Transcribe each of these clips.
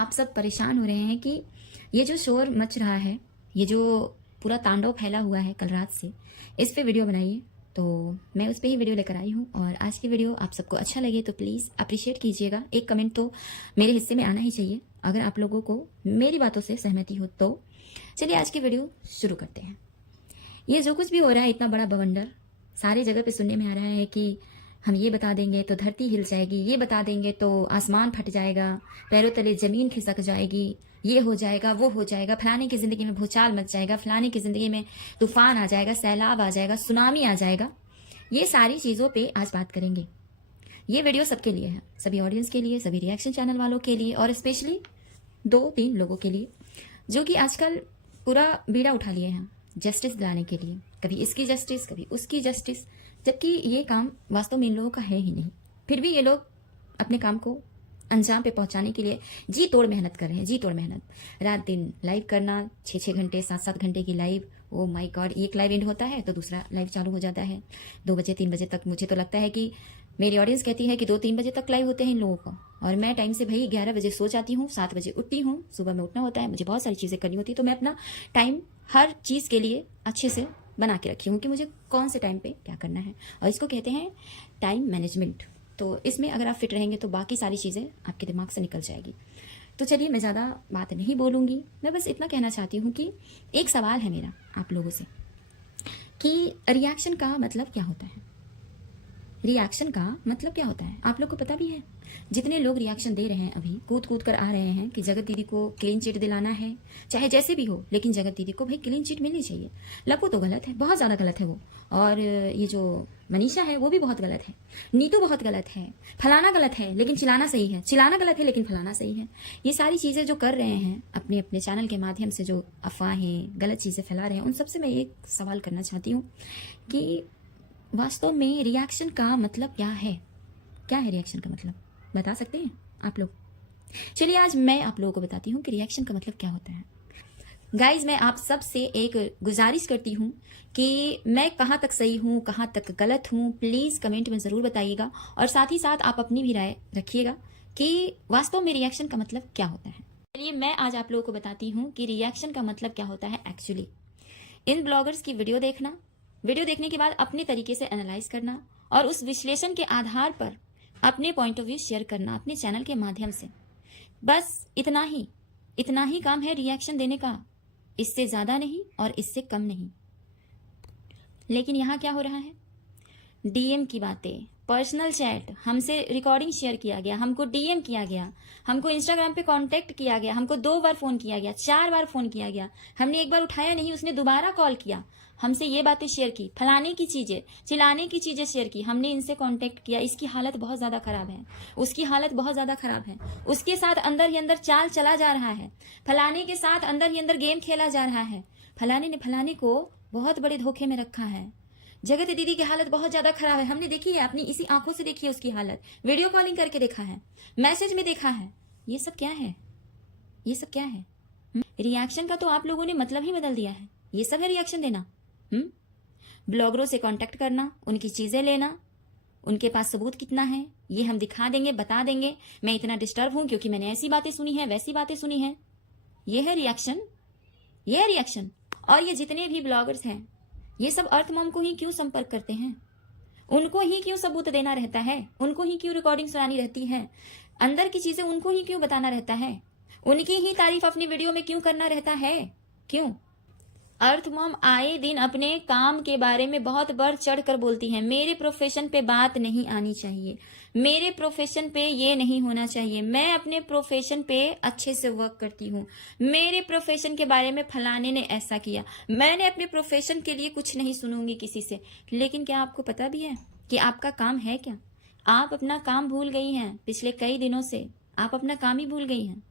आप सब परेशान हो रहे हैं कि ये जो शोर मच रहा है, ये जो पूरा तांडव फैला हुआ है कल रात से, इस पे वीडियो बनाइए। तो मैं उस पे ही वीडियो लेकर आई हूँ और आज की वीडियो आप सबको अच्छा लगे तो प्लीज़ अप्रिशिएट कीजिएगा। एक कमेंट तो मेरे हिस्से में आना ही चाहिए अगर आप लोगों को मेरी बातों से सहमति हो तो। चलिए आज की वीडियो शुरू करते हैं। ये जो कुछ भी हो रहा है, इतना बड़ा बवंडर सारे जगह पे सुनने में आ रहा है कि हम ये बता देंगे तो धरती हिल जाएगी, ये बता देंगे तो आसमान फट जाएगा, पैरों तले जमीन खिसक जाएगी, ये हो जाएगा, वो हो जाएगा, फलाने की जिंदगी में भूचाल मच जाएगा, फलाने की जिंदगी में तूफान आ जाएगा, सैलाब आ जाएगा, सुनामी आ जाएगा। ये सारी चीजों पे आज बात करेंगे। ये वीडियो सबके लिए है, सभी ऑडियंस के लिए, सभी रिएक्शन चैनल वालों के लिए और स्पेशली 2-3 लोगों के लिए जो कि आजकल पूरा बीड़ा उठा लिए हैं जस्टिस दिलाने के लिए। कभी इसकी जस्टिस, कभी उसकी जस्टिस, जबकि ये काम वास्तव में इन लोगों का है ही नहीं। फिर भी ये लोग अपने काम को अंजाम पे पहुंचाने के लिए जी तोड़ मेहनत कर रहे हैं, जी तोड़ मेहनत। रात दिन लाइव करना, 6-6 घंटे, 7-7 घंटे की लाइव। ओ माय गॉड, एक लाइव एंड होता है तो दूसरा लाइव चालू हो जाता है 2 बजे 3 बजे तक। मुझे तो लगता है कि मेरी ऑडियंस कहती है कि 2-3 बजे तक लाइव होते हैं इन लोगों का, और मैं टाइम से भाई 11 बजे सो जाती हूँ, 7 बजे उठती हूँ, सुबह में उठना होता है, मुझे बहुत सारी चीज़ें करनी होती है। तो मैं अपना टाइम हर चीज़ के लिए अच्छे से बना के रखी हूँ कि मुझे कौन से टाइम पे क्या करना है, और इसको कहते हैं टाइम मैनेजमेंट। तो इसमें अगर आप फिट रहेंगे तो बाकी सारी चीज़ें आपके दिमाग से निकल जाएगी। तो चलिए मैं ज़्यादा बात नहीं बोलूँगी, मैं बस इतना कहना चाहती हूँ कि एक सवाल है मेरा आप लोगों से कि रिएक्शन का मतलब क्या होता है। रिएक्शन का मतलब क्या होता है आप लोग को पता भी है? जितने लोग रिएक्शन दे रहे हैं, अभी कूद कूद कर आ रहे हैं कि जगत दीदी को क्लीन चिट दिलाना है, चाहे जैसे भी हो, लेकिन जगत दीदी को भाई क्लीन चिट मिलनी चाहिए। लपू तो गलत है, बहुत ज़्यादा गलत है वो, और ये जो मनीषा है वो भी बहुत गलत है, नीतू बहुत गलत है, फलाना गलत है लेकिन चिलाना सही है, चिलाना गलत है लेकिन फलाना सही है। ये सारी चीज़ें जो कर रहे हैं अपने अपने चैनल के माध्यम से, जो अफवाहें गलत चीज़ें फैला रहे हैं, उन सबसे मैं एक सवाल करना चाहती हूँ कि वास्तव में रिएक्शन का मतलब क्या है? क्या है रिएक्शन का मतलब, बता सकते हैं आप लोग? चलिए आज मैं आप लोगों को बताती हूँ कि रिएक्शन का मतलब क्या होता है। गाइज, मैं आप सब से एक गुजारिश करती हूँ कि मैं कहाँ तक सही हूँ, कहाँ तक गलत हूँ, प्लीज़ कमेंट में ज़रूर बताइएगा, और साथ ही साथ आप अपनी भी राय रखिएगा कि वास्तव में रिएक्शन का मतलब क्या होता है। चलिए मैं आज आप लोगों को बताती हूँ कि रिएक्शन का मतलब क्या होता है एक्चुअली। इन ब्लॉगर्स की वीडियो देखना, वीडियो देखने के बाद अपने तरीके से एनालाइज करना और उस विश्लेषण के आधार पर अपने पॉइंट ऑफ व्यू शेयर करना अपने चैनल के माध्यम से। बस इतना ही काम है रिएक्शन देने का, इससे ज़्यादा नहीं और इससे कम नहीं। लेकिन यहाँ क्या हो रहा है? डीएम की बातें, पर्सनल चैट, हमसे रिकॉर्डिंग शेयर किया गया, हमको डीएम किया गया, हमको इंस्टाग्राम पे कांटेक्ट किया गया, हमको 2 बार फ़ोन किया गया, 4 बार फ़ोन किया गया, हमने एक बार उठाया नहीं, उसने दोबारा कॉल किया, हमसे ये बातें शेयर की, फलाने की चीज़ें, चिल्लाने की चीज़ें शेयर की, हमने इनसे कांटेक्ट किया, इसकी हालत बहुत ज़्यादा ख़राब है, उसकी हालत बहुत ज़्यादा ख़राब है, उसके साथ अंदर ही अंदर चाल चला जा रहा है, फलाने के साथ अंदर ही अंदर गेम खेला जा रहा है, फलाने ने फलाने को बहुत बड़े धोखे में रखा है, जगत दीदी की हालत बहुत ज्यादा खराब है, हमने देखी है, अपनी इसी आंखों से देखी है उसकी हालत, वीडियो कॉलिंग करके देखा है, मैसेज में देखा है। ये सब क्या है? ये सब क्या है? रिएक्शन का तो आप लोगों ने मतलब ही बदल दिया है। ये सब है रिएक्शन देना? ब्लॉगरों से कांटेक्ट करना, उनकी चीजें लेना, उनके पास सबूत कितना है ये हम दिखा देंगे, बता देंगे, मैं इतना डिस्टर्ब हूं क्योंकि मैंने ऐसी बातें सुनी है, वैसी बातें सुनी है। ये है रिएक्शन? ये है रिएक्शन? और ये जितने भी ब्लॉगर्स हैं, ये सब अर्थ मॉम को ही क्यों संपर्क करते हैं? उनको ही क्यों सबूत देना रहता है? उनको ही क्यों रिकॉर्डिंग सुनानी रहती है? अंदर की चीजें उनको ही क्यों बताना रहता है? उनकी ही तारीफ अपनी वीडियो में क्यों करना रहता है? क्यों? अर्थ मॉम आए दिन अपने काम के बारे में बहुत बढ़ चढ़ कर बोलती हैं। मेरे प्रोफेशन पे बात नहीं आनी चाहिए, मेरे प्रोफेशन पे ये नहीं होना चाहिए, मैं अपने प्रोफेशन पे अच्छे से वर्क करती हूँ, मेरे प्रोफेशन के बारे में फलाने ने ऐसा किया, मैंने अपने प्रोफेशन के लिए कुछ नहीं सुनूंगी किसी से। लेकिन क्या आपको पता भी है कि आपका काम है क्या? आप अपना काम भूल गई हैं। पिछले कई दिनों से आप अपना काम ही भूल गई हैं।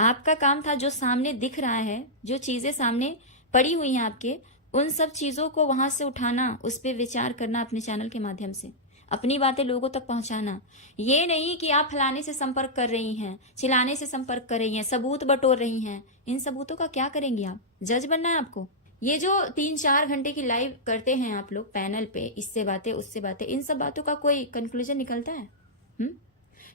आपका काम था जो सामने दिख रहा है, जो चीजें सामने पड़ी हुई हैं आपके, उन सब चीजों को वहां से उठाना, उस पर विचार करना अपने चैनल के माध्यम से, अपनी बातें लोगों तक पहुंचाना। ये नहीं कि आप फलाने से संपर्क कर रही हैं, चिल्लाने से संपर्क कर रही हैं, सबूत बटोर रही हैं। इन सबूतों का क्या करेंगी आप? जज बनना है आपको? ये जो 3-4 घंटे की लाइव करते हैं आप लोग पैनल पे, इससे बातें उससे बातें, इन सब बातों का कोई कंक्लूजन निकलता है?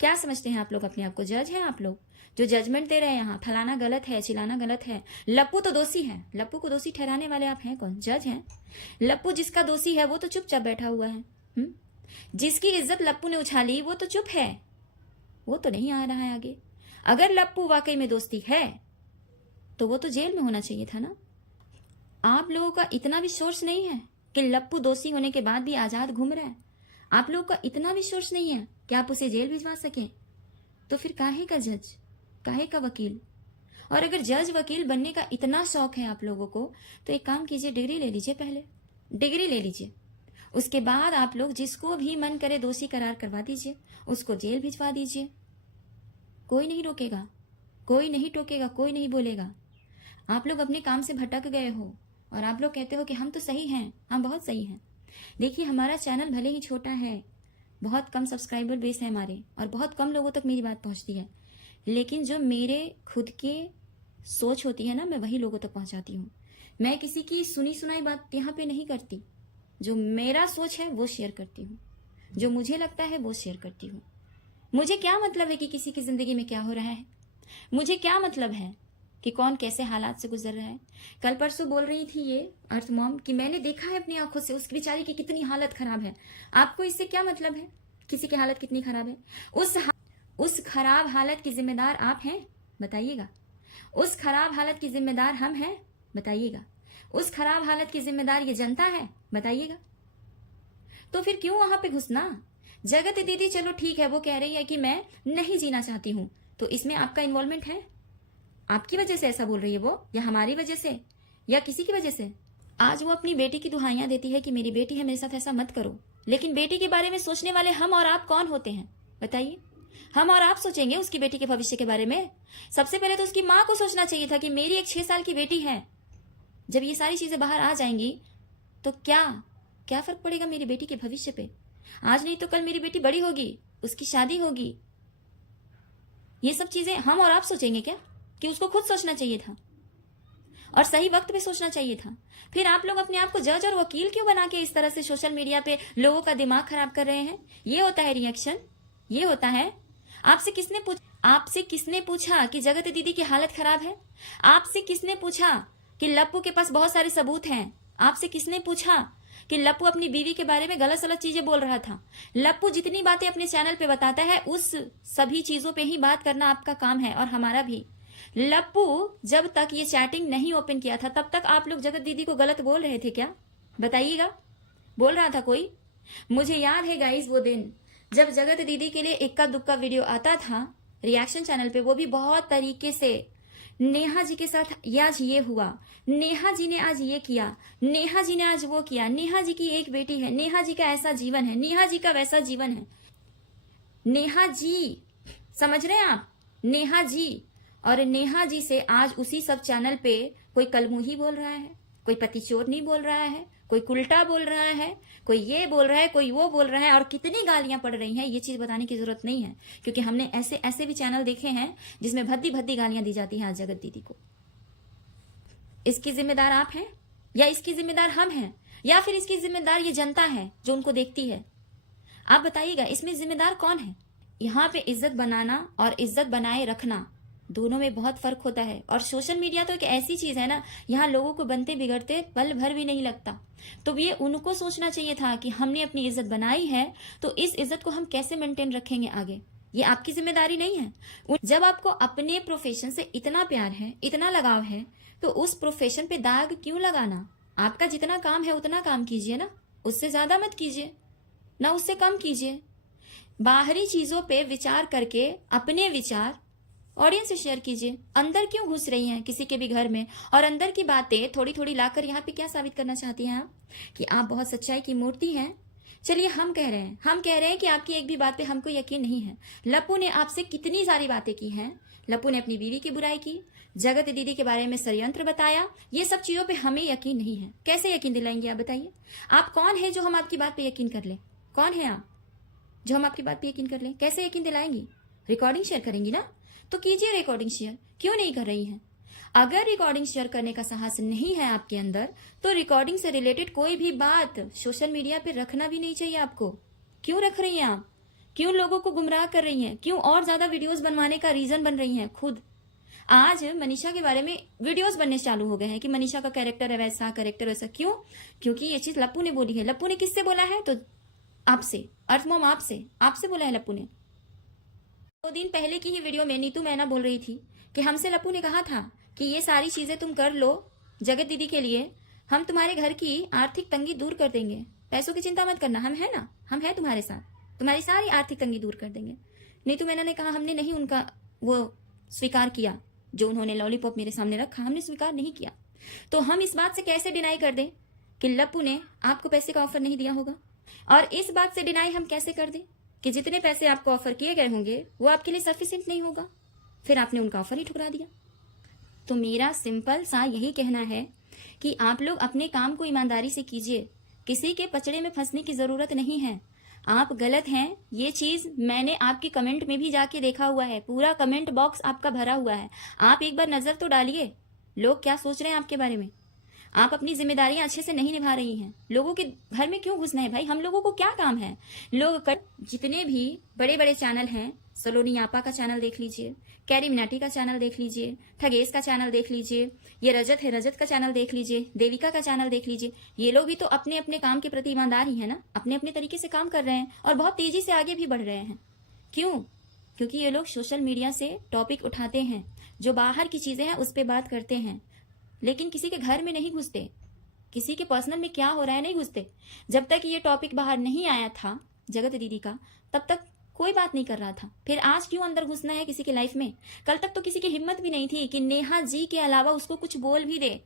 क्या समझते हैं आप लोग अपने आप को? जज हैं आप लोग? जो जजमेंट दे रहे हैं यहाँ, फलाना गलत है, चिल्लाना गलत है, लप्पू तो दोषी है। लप्पू को दोषी ठहराने वाले आप हैं कौन? जज हैं। लप्पू जिसका दोषी है वो तो चुपचाप बैठा हुआ है। जिसकी इज्जत लप्पू ने उछाली वो तो चुप है, वो तो नहीं आ रहा है आगे। अगर लप्पू वाकई में दोस्ती है तो वो तो जेल में होना चाहिए था ना। आप लोगों का इतना भी सोर्स नहीं है कि लप्पू दोषी होने के बाद भी आजाद घूम रहा है। आप लोगों का इतना भी सोर्स नहीं है कि आप उसे जेल भिजवा सकें। तो फिर काहे का जज, काहे का वकील? और अगर जज वकील बनने का इतना शौक है आप लोगों को तो एक काम कीजिए, डिग्री ले लीजिए। पहले डिग्री ले लीजिए, उसके बाद आप लोग जिसको भी मन करे दोषी करार करवा दीजिए, उसको जेल भिजवा दीजिए। कोई नहीं रोकेगा, कोई नहीं टोकेगा, कोई नहीं बोलेगा। आप लोग अपने काम से भटक गए हो और आप लोग कहते हो कि हम तो सही हैं, हम बहुत सही हैं। देखिए, हमारा चैनल भले ही छोटा है, बहुत कम सब्सक्राइबर बेस है हमारे, और बहुत कम लोगों तक मेरी बात पहुंचती है, लेकिन जो मेरे खुद के सोच होती है ना, मैं वही लोगों तक पहुंचाती हूँ। मैं किसी की सुनी सुनाई बात यहाँ पे नहीं करती। जो मेरा सोच है वो शेयर करती हूँ, जो मुझे लगता है वो शेयर करती हूँ। मुझे क्या मतलब है कि किसी की जिंदगी में क्या हो रहा है? मुझे क्या मतलब है कि कौन कैसे हालात से गुजर रहा है? कल परसों बोल रही थी ये अर्थ मॉम कि मैंने देखा है अपनी आंखों से उस बेचारी की कितनी हालत खराब है। आपको इससे क्या मतलब है किसी की हालत कितनी खराब है? उस खराब हालत की जिम्मेदार आप हैं? बताइएगा। उस खराब हालत की जिम्मेदार हम हैं? बताइएगा। उस खराब हालत की जिम्मेदार ये जनता है? बताइएगा। तो फिर क्यों वहां पे घुसना? जगत दीदी चलो ठीक है, वो कह रही है कि मैं नहीं जीना चाहती हूं, तो इसमें आपका इन्वॉल्वमेंट है? आपकी वजह से ऐसा बोल रही है वो, या हमारी वजह से, या किसी की वजह से? आज वो अपनी बेटी की दुहाइयां देती है कि मेरी बेटी है, मेरे साथ ऐसा मत करो, लेकिन बेटी के बारे में सोचने वाले हम और आप कौन होते हैं? बताइए। हम और आप सोचेंगे उसकी बेटी के भविष्य के बारे में? सबसे पहले तो उसकी माँ को सोचना चाहिए था कि मेरी एक 6 साल की बेटी है। जब ये सारी चीजें बाहर आ जाएंगी तो क्या फर्क पड़ेगा मेरी बेटी के भविष्य पे? आज नहीं तो कल मेरी बेटी बड़ी होगी, उसकी शादी होगी। ये सब चीजें हम और आप सोचेंगे क्या? कि उसको खुद सोचना चाहिए था और सही वक्त पे सोचना चाहिए था। फिर आप लोग अपने आप को जज और वकील क्यों बना के इस तरह से सोशल मीडिया पे लोगों का दिमाग खराब कर रहे हैं? ये होता है रिएक्शन, ये होता है। आपसे किसने पूछा कि जगत दीदी की हालत खराब है? आपसे किसने पूछा कि लप्पू के पास बहुत सारे सबूत हैं? आपसे किसने पूछा कि लप्पू अपनी बीवी के बारे में गलत सलत चीजें बोल रहा था? लप्पू जितनी बातें अपने चैनल पे बताता है उस सभी चीजों पे ही बात करना आपका काम है, और हमारा भी। लप्पू जब तक ये चैटिंग नहीं ओपन किया था तब तक आप लोग जगत दीदी को गलत बोल रहे थे क्या? बताइएगा। बोल रहा था कोई? मुझे याद है गाइस वो दिन जब जगत दीदी के लिए इक्का दुक्का वीडियो आता था रिएक्शन चैनल पे, वो भी बहुत तरीके से, नेहा जी के साथ आज ये हुआ, नेहा जी ने आज ये किया, नेहा जी ने आज वो किया, नेहा जी की एक बेटी है, नेहा जी का ऐसा जीवन है, नेहा जी का वैसा जीवन है। नेहा जी, समझ रहे हैं आप? नेहा जी। और नेहा जी से आज उसी सब चैनल पे कोई कलमुही बोल रहा है, कोई पति चोर नहीं बोल रहा है, कोई उल्टा बोल रहा है, कोई ये बोल रहा है, कोई वो बोल रहा है, और कितनी गालियां पड़ रही हैं ये चीज बताने की जरूरत नहीं है, क्योंकि हमने ऐसे ऐसे भी चैनल देखे हैं जिसमें भद्दी भद्दी गालियां दी जाती हैं आज जगत दीदी को। इसकी जिम्मेदार आप हैं या इसकी जिम्मेदार हम हैं, या फिर इसकी जिम्मेदार ये जनता है जो उनको देखती है? आप बताइएगा, इसमें जिम्मेदार कौन है? यहाँ पे इज्जत बनाना और इज्जत बनाए रखना दोनों में बहुत फर्क होता है। और सोशल मीडिया तो एक ऐसी चीज है ना, यहाँ लोगों को बनते बिगड़ते पल भर भी नहीं लगता। तो ये उनको सोचना चाहिए था कि हमने अपनी इज्जत बनाई है तो इस इज्जत को हम कैसे मेंटेन रखेंगे आगे। ये आपकी जिम्मेदारी नहीं है। जब आपको अपने प्रोफेशन से इतना प्यार है, इतना लगाव है, तो उस प्रोफेशन पे दाग क्यों लगाना? आपका जितना काम है उतना काम कीजिए ना, उससे ज्यादा मत कीजिए ना, उससे कम कीजिए। बाहरी चीजों पे विचार करके अपने विचार ऑडियंस से शेयर कीजिए। अंदर क्यों घुस रही हैं किसी के भी घर में, और अंदर की बातें थोड़ी थोड़ी लाकर यहाँ पे क्या साबित करना चाहती हैं आप? कि आप बहुत सच्चाई की मूर्ति हैं। चलिए, हम कह रहे हैं कि आपकी एक भी बात पे हमको यकीन नहीं है। लप्पू ने आपसे कितनी सारी बातें की हैं। लप्पू ने अपनी बीवी की बुराई की, जगत दीदी के बारे में षड्यंत्र बताया। ये सब चीजों पे हमें यकीन नहीं है। कैसे यकीन दिलाएंगे आप? बताइए। आप कौन है जो हम आपकी बात पे यकीन कर ले? कौन है आप जो हम आपकी बात पे यकीन कर ले? कैसे यकीन दिलाएंगी? रिकॉर्डिंग शेयर करेंगी ना, तो कीजिए रिकॉर्डिंग शेयर। क्यों नहीं कर रही हैं? अगर रिकॉर्डिंग शेयर करने का साहस नहीं है आपके अंदर, तो रिकॉर्डिंग से रिलेटेड कोई भी बात सोशल मीडिया पे रखना भी नहीं चाहिए आपको। क्यों रख रही हैं आप? क्यों लोगों को गुमराह कर रही हैं, क्यों और ज्यादा वीडियोस बनवाने का रीजन बन रही हैं खुद। आज मनीषा के बारे में वीडियोस बनने चालू हो गए हैं कि मनीषा का कैरेक्टर है वैसा, कैरेक्टर वैसा। क्यों? क्योंकि ये चीज लप्पू ने बोली है। लप्पू ने किससे बोला है? तो आपसे, अर्थमॉम आपसे बोला है लप्पू ने। 2 दिन पहले की ही वीडियो में नीतू मैना बोल रही थी कि हमसे लप्पू ने कहा था कि ये सारी चीजें तुम कर लो जगत दीदी के लिए, हम तुम्हारे घर की आर्थिक तंगी दूर कर देंगे, पैसों की चिंता मत करना, हम है ना, हम है तुम्हारे साथ, तुम्हारी सारी आर्थिक तंगी दूर कर देंगे। नीतू मैना ने कहा हमने नहीं उनका वो स्वीकार किया, जो उन्होंने लॉलीपॉप मेरे सामने रखा हमने स्वीकार नहीं किया। तो हम इस बात से कैसे डिनाई कर दें कि लप्पू ने आपको पैसे का ऑफर नहीं दिया होगा, और इस बात से डिनाई हम कैसे कर दें कि जितने पैसे आपको ऑफर किए गए होंगे वो आपके लिए सफिशिएंट नहीं होगा, फिर आपने उनका ऑफर ही ठुकरा दिया। तो मेरा सिंपल सा यही कहना है कि आप लोग अपने काम को ईमानदारी से कीजिए, किसी के पचड़े में फंसने की जरूरत नहीं है। आप गलत हैं, ये चीज मैंने आपकी कमेंट में भी जाके देखा हुआ है, पूरा कमेंट बॉक्स आपका भरा हुआ है। आप एक बार नजर तो डालिए, लोग क्या सोच रहे हैं आपके बारे में। आप अपनी जिम्मेदारियां अच्छे से नहीं निभा रही हैं। लोगों के घर में क्यों घुसना है भाई, हम लोगों को क्या काम है। जितने भी बड़े बड़े चैनल हैं, सलोनी आपा का चैनल देख लीजिए, कैरी मिनाटी का चैनल देख लीजिए, ठगेश का चैनल देख लीजिए, ये रजत है रजत का चैनल देख लीजिए, देविका का चैनल देख लीजिए, ये लोग भी तो अपने अपने काम के प्रति ईमानदार ही है ना, अपने अपने तरीके से काम कर रहे हैं और बहुत तेजी से आगे भी बढ़ रहे हैं। क्यों? क्योंकि ये लोग सोशल मीडिया से टॉपिक उठाते हैं, जो बाहर की चीजें हैं उस पर बात करते हैं, लेकिन किसी के घर में नहीं घुसते, किसी के पर्सनल में क्या हो रहा है नहीं घुसते। जब तक ये टॉपिक बाहर नहीं आया था जगत दीदी का, तब तक कोई बात नहीं कर रहा था। फिर आज क्यों अंदर घुसना है किसी के लाइफ में? कल तक तो किसी की हिम्मत भी नहीं थी कि नेहा जी के अलावा उसको कुछ बोल भी दे।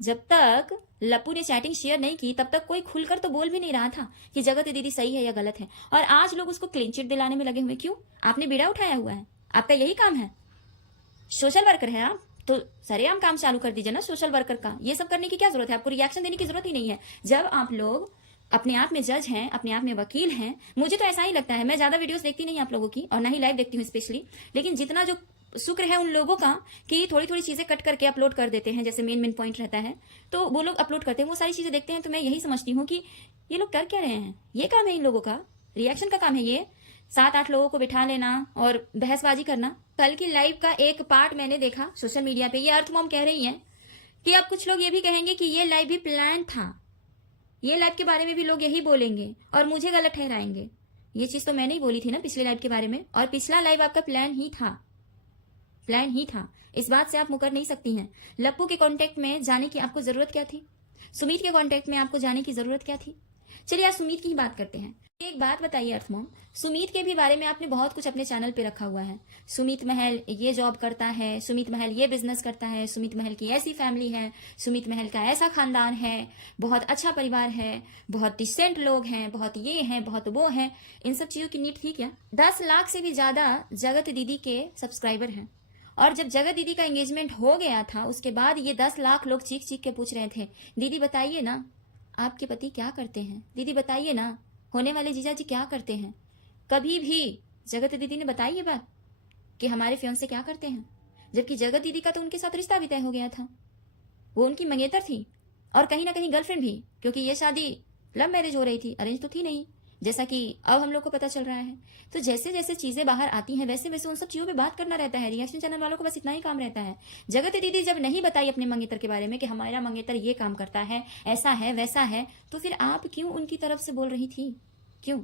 जब तक लप्पू ने चैटिंग शेयर नहीं की तब तक कोई खुलकर तो बोल भी नहीं रहा था कि जगत दीदी सही है या गलत है, और आज लोग उसको क्लीन चिट दिलाने में लगे हुए। क्यों? आपने बीड़ा उठाया हुआ है, आपका यही काम है, सोशल वर्कर है आप, तो सरेआम काम चालू कर दीजिए ना सोशल वर्कर का। ये सब करने की क्या जरूरत है, आपको रिएक्शन देने की जरूरत ही नहीं है। जब आप लोग अपने आप में जज हैं, अपने आप में वकील हैं, मुझे तो ऐसा ही लगता है। मैं ज्यादा वीडियोस देखती नहीं आप लोगों की और ना ही लाइव देखती हूँ स्पेशली, लेकिन जितना जो शुक्र है उन लोगों का कि थोड़ी थोड़ी चीजें कट करके अपलोड कर देते हैं, जैसे मेन पॉइंट रहता है तो वो लोग अपलोड करते हैं, वो सारी चीजें देखते हैं। तो मैं यही समझती हूँ कि ये लोग कर क्या रहे हैं, ये काम है इन लोगों का, रिएक्शन का काम है ये, 7-8 लोगों को बिठा लेना और बहसबाजी करना। कल की लाइव का एक पार्ट मैंने देखा सोशल मीडिया पे, ये अर्थमॉम कह रही हैं कि अब कुछ लोग ये भी कहेंगे कि ये लाइव भी प्लान था, ये लाइव के बारे में भी लोग यही बोलेंगे और मुझे गलत ठहराएंगे। ये चीज तो मैंने ही बोली थी ना पिछले लाइव के बारे में, और पिछला लाइव आपका प्लान ही था, प्लान ही था, इस बात से आप मुकर नहीं सकती हैं। लप्पू के कांटेक्ट में जाने की आपको जरूरत क्या थी? सुमित के कांटेक्ट में आपको जाने की जरूरत क्या थी? चलिए आज सुमित की ही बात करते हैं। एक बात बताइए अर्थमॉम, सुमित के भी बारे में आपने बहुत कुछ अपने चैनल पे रखा हुआ है। सुमित महल ये जॉब करता है, सुमित महल ये बिजनेस करता है, सुमित महल की ऐसी फैमिली है, सुमित महल का ऐसा खानदान है, बहुत अच्छा परिवार है, बहुत डिसेंट लोग हैं, बहुत ये हैं, बहुत वो हैं। इन सब चीजों की नीड थी क्या? 10 लाख से भी ज्यादा जगत दीदी के सब्सक्राइबर हैं, और जब जगत दीदी का एंगेजमेंट हो गया था उसके बाद ये 10 लाख लोग चीख चीख के पूछ रहे थे, दीदी बताइए ना आपके पति क्या करते हैं, दीदी बताइए ना होने वाले जीजा जी क्या करते हैं। कभी भी जगत दीदी ने बताई ये बात कि हमारे फियांसे क्या करते हैं? जबकि जगत दीदी का तो उनके साथ रिश्ता भी तय हो गया था, वो उनकी मंगेतर थी और कहीं ना कहीं गर्लफ्रेंड भी, क्योंकि ये शादी लव मैरिज हो रही थी, अरेंज तो थी नहीं, जैसा कि अब हम लोग को पता चल रहा है। तो जैसे जैसे चीजें बाहर आती हैं वैसे वैसे उन सब चीजों पे बात करना रहता है। रिएक्शन चैनल वालों को बस इतना ही काम रहता है। जगत दीदी जब नहीं बताई अपने मंगेतर के बारे में कि हमारा मंगेतर ये काम करता है, ऐसा है वैसा है, तो फिर आप क्यों उनकी तरफ से बोल रही थी? क्यों?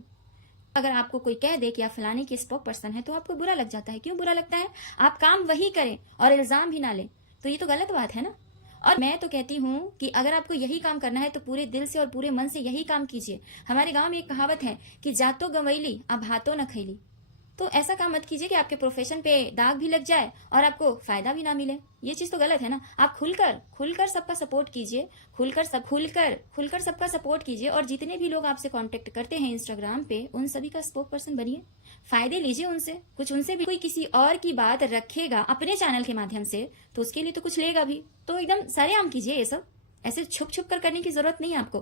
अगर आपको कोई कह दे कि आप फलाने की स्पोक पर्सन है तो आपको बुरा लग जाता है। क्यों बुरा लगता है? आप काम वही करें और इल्जाम भी ना लें, तो ये तो गलत बात है ना। और मैं तो कहती हूँ कि अगर आपको यही काम करना है तो पूरे दिल से और पूरे मन से यही काम कीजिए। हमारे गांव में एक कहावत है कि जातो गंवैली अब हाथों न खैली। तो ऐसा काम मत कीजिए कि आपके प्रोफेशन पे दाग भी लग जाए और आपको फायदा भी ना मिले। ये चीज तो गलत है ना। आप खुलकर सबका सपोर्ट कीजिए, खुलकर सबका सपोर्ट कीजिए, और जितने भी लोग आपसे कांटेक्ट करते हैं इंस्टाग्राम पे उन सभी का स्पोक पर्सन बनिए, फायदे लीजिए उनसे, कुछ उनसे भी। कोई किसी और की बात रखेगा अपने चैनल के माध्यम से तो उसके लिए तो कुछ लेगा भी, तो एकदम सरेआम कीजिए। ये सब ऐसे छुप छुप कर करने की जरूरत नहीं है आपको।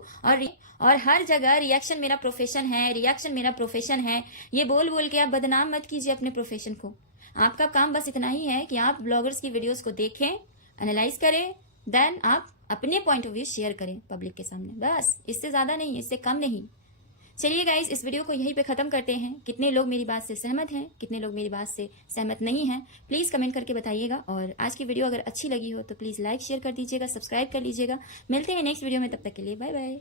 और हर जगह रिएक्शन मेरा प्रोफेशन है, रिएक्शन मेरा प्रोफेशन है, ये बोल बोल के आप बदनाम मत कीजिए अपने प्रोफेशन को। आपका काम बस इतना ही है कि आप ब्लॉगर्स की वीडियोस को देखें, एनालाइज करें, देन आप अपने पॉइंट ऑफ व्यू शेयर करें पब्लिक के सामने, बस। इससे ज्यादा नहीं, इससे कम नहीं। चलिए गाइस, इस वीडियो को यहीं पे ख़त्म करते हैं। कितने लोग मेरी बात से सहमत हैं, कितने लोग मेरी बात से सहमत नहीं हैं, प्लीज़ कमेंट करके बताइएगा। और आज की वीडियो अगर अच्छी लगी हो तो प्लीज़ लाइक शेयर कर दीजिएगा, सब्सक्राइब कर लीजिएगा। मिलते हैं नेक्स्ट वीडियो में, तब तक के लिए बाय बाय।